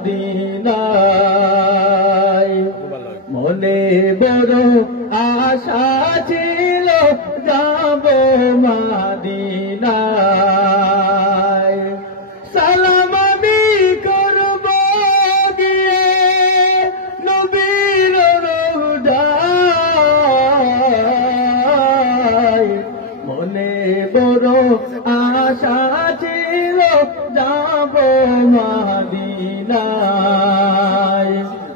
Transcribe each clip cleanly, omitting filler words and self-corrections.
মদিনায় মনে বড় আশা ছিল যাব মদিনায় সালাম আমি করব গিয়ে নবীর রওজায় মনে বড় আশা ছিল যাব মদিনায়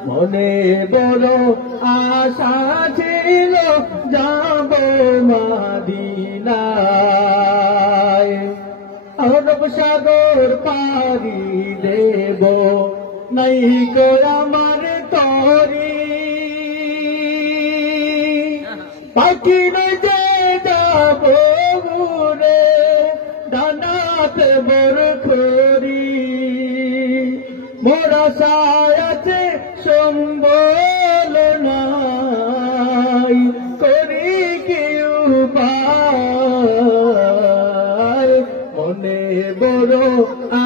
মনে বড় আশা ছিল যাব মদিনায় আরব সাগর পাড়ি দেব নাই গো আমার তরি পাখি নয় যে যাব উড়ে ডানাতে বরখরি মোরা সায়াতে সম্বল নাই করি কি উপায় মনে বড়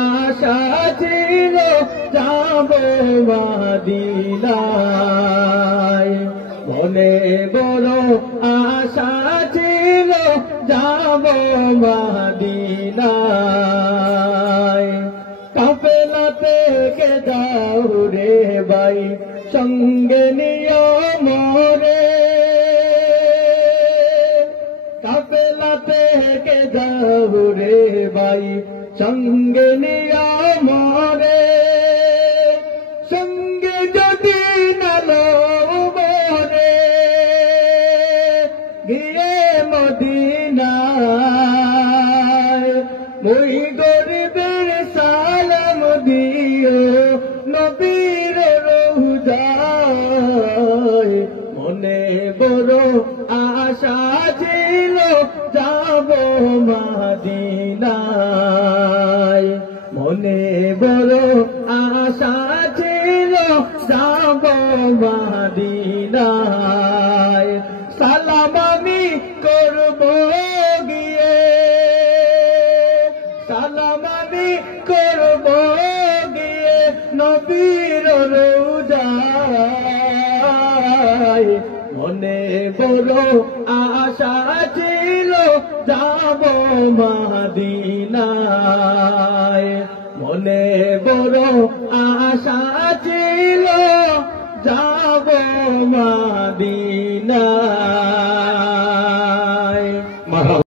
আশা ছিল যাব মদিনায় মনে বড় আশা ছিল যাব মদিনায় কাফেলা থেকে যাও রে ভাই সঙ্গে নিও মোরে কাফেলা থেকে যাও রে ভাই সঙ্গে নিও মোরে সঙ্গে যদি নালো মোরে গিয়ে মদিনায় মুই গরিবের সালাম দিও নবীর রওজায় মনে বড় আশা ছিল যাব মদিনায় মনে বড় আশা ছিল যাব মদিনায় সালাম আমি করব গিয়ে সালাম আমি করব গিয়ে নবীর রওজায় মনে বড় আশা ছিল যাব মদিনায় মনে বড় আশা ছিল যাব মদিনায়।